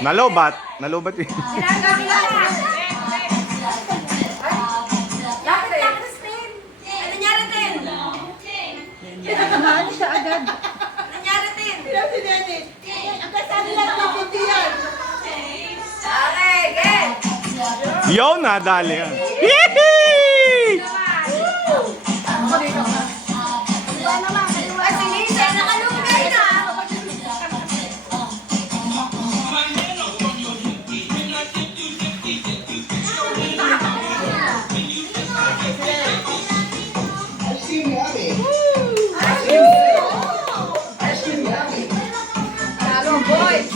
Nalobat. Nalobat yun. Ano siya agad? Nangyari din. Ang kasali lang titi yan. Okay, get. Yo, nadali yan. Yehey! Ay, sige, siya nakalugay na. Talo, boys.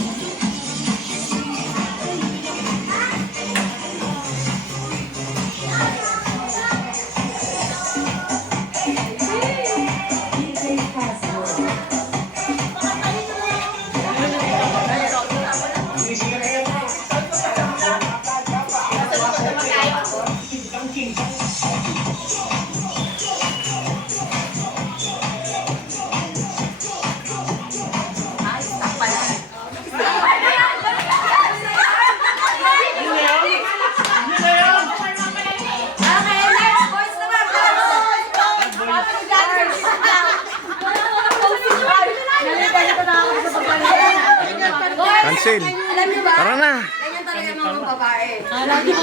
Okay, next, boys naman. Cancel. Alam niyo ba? Tara na. Ganyan talaga mga babae. Alam niyo.